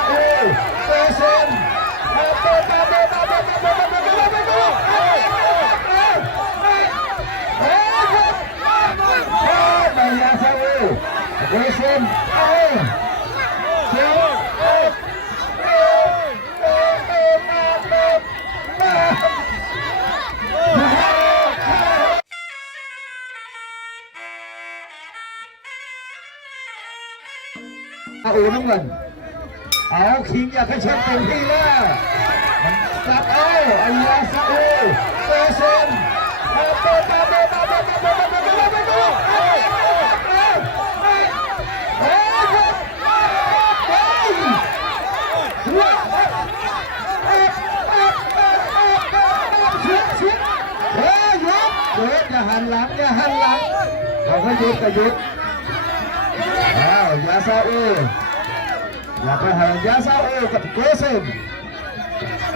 าอูเอเซน เอาเบตาเบตาเบตาเบตาเบตาเบตาเอ้ยเอ้ยเอ้ยเอ้ยเอ้ยไปยาซาอูเอเซนเอ้ยเสียวเอ้ยเอ้ยเอ้ยเอ้ยมาเอ้ยมาเอาอูน้ำเงินเอาคิงอยากให้เช็ดเต็มที่แล้วกลับเอาไอ้ยาซาอูเอเซนเอเปตาเบตาเบตาเบตาเตาเบตาเตาเอ้ยเอ้ยเอ้ยเอ้ยเอ้ยเอ้ยว้าเอ้ยเอ้ยเอ้ยเอ้ยเอ้ยเอ้ยเสียเสียเฮ้ยหยุดหยุดอย่าหันหลังอย่าหันหลังเขาก็ยุดก็ยุดอ้าวยาซาอู อย่าไปหายาซาโอกับโกเซน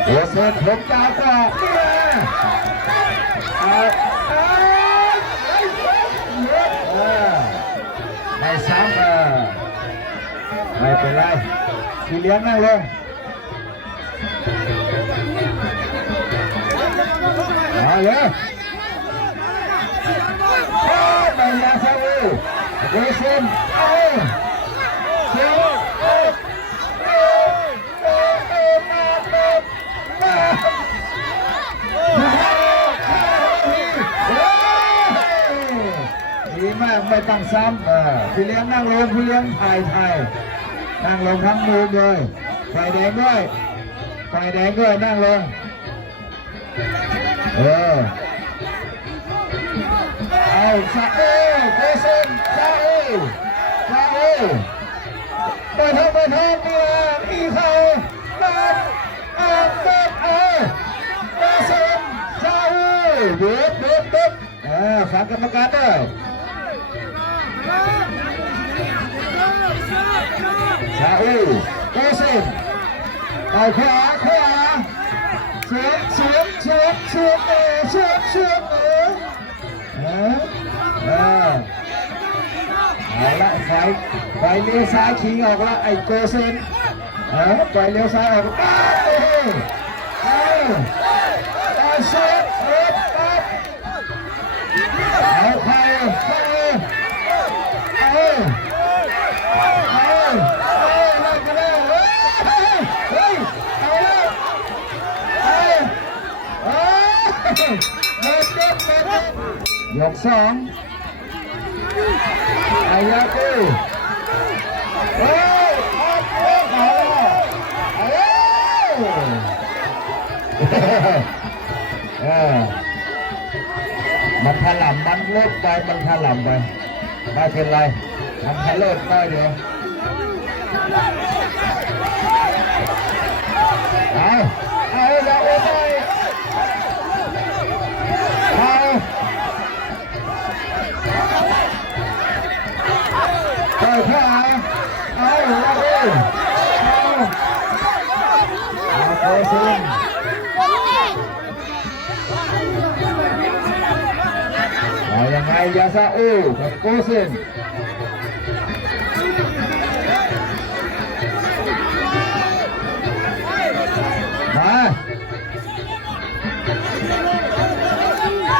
โกเซนผมยาวกว่าเนี่ยไม่ซ้ำไม่เป็นไรพี่เลี้ยงนั่งลงเอาเลยเอาไปยาซาโอโกเซนเอา เสียวเอ้ยเอ้ยเอ้ยเอ้ยมามามาดีมากไม่ต้อง ซ้ำเออพี่เลี้ยงนั่งลงพี่เลี้ยงถ่ายถ่ายนั่งลงทั้งมือเลยไฟแดงด้วยไฟแดงด้วยนั่งลงเออเอาซาเอ้โกเซนซาเอ้ซาเอ้ไปทำไปทำเนี่ยอีเขาตัดอาเต็ดเอเอเซนซาเอูหยุดหยุดหยุดเออฟังกรรมการด้วย ซาอูเอเซนไปขวาขวาเสียบเสียบเสียบเสียบเอเสียบเสียบเอเออเออเอาละไฟไฟเลี้ยวซ้ายขี่ออกละไอ้โกเซนเออไฟเลี้ยวซ้ายออกปั๊บเออเออเอาเซฟเออปั๊บเอาใครใครเออเออเออได้ก็ได้เฮ้ยเฮ้ยเอาละเฮ้ยเฮ้ ยกสองอายากูเฮ้ยอัดเอ้ยเอาเอ้ยเออมันถล่ำมันเลดไปมันถล่ำไปไม่เป็นไรมันทะเลิศได้เดี๋ยวเอาโอ้ยเอา เปิดขวาเอาเอาดิเอาเอาโคซินเอา ยังไงยาซาอูกับโคซินมา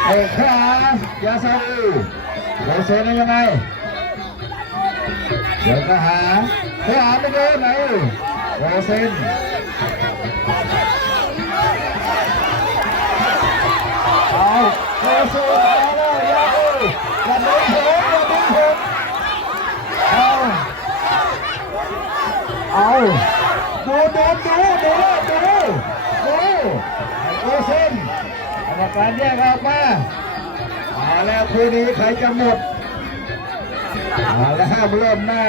เอกขวายาซาอูโคซินยังไง เดี๋ยวก็หาเฮ้ยหาไม่เจอไหนโอเซนเอาโอเซนเอาแล้วอย่าดูอย่าดึงผมอย่าดึงผมเอาเอาดูดูดูดูดูดูโอเซนกรรมการแยกออกมาเอาแล้วคู่นี้ใครจะหมด เอาละห้ามเริ่มหน้า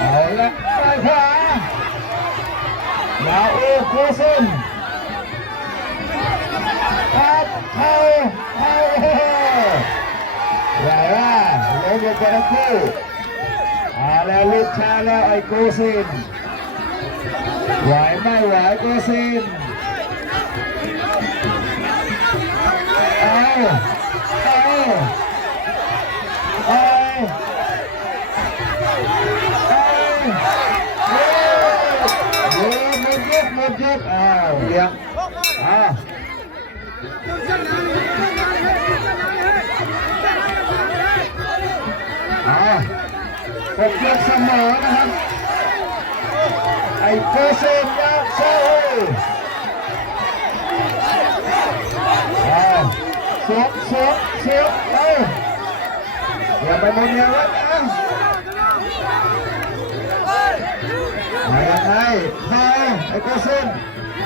เอาละไปขวาอย่าโอ้โคเซนครับเข้าเข้าใหญ่ว่าเล่นกันทั้งคู่เอาแล้วลุกช้าแล้วไอ้โกเซนไหวไม่ไหวโกเซนเอาเอา दिया हाँ हाँ पब्लिक सम्मान हम ऐसे से से हाँ sok sok sok đây giờ mày muốn nhau lắm Mày ăn đây, hai, hãy cố xin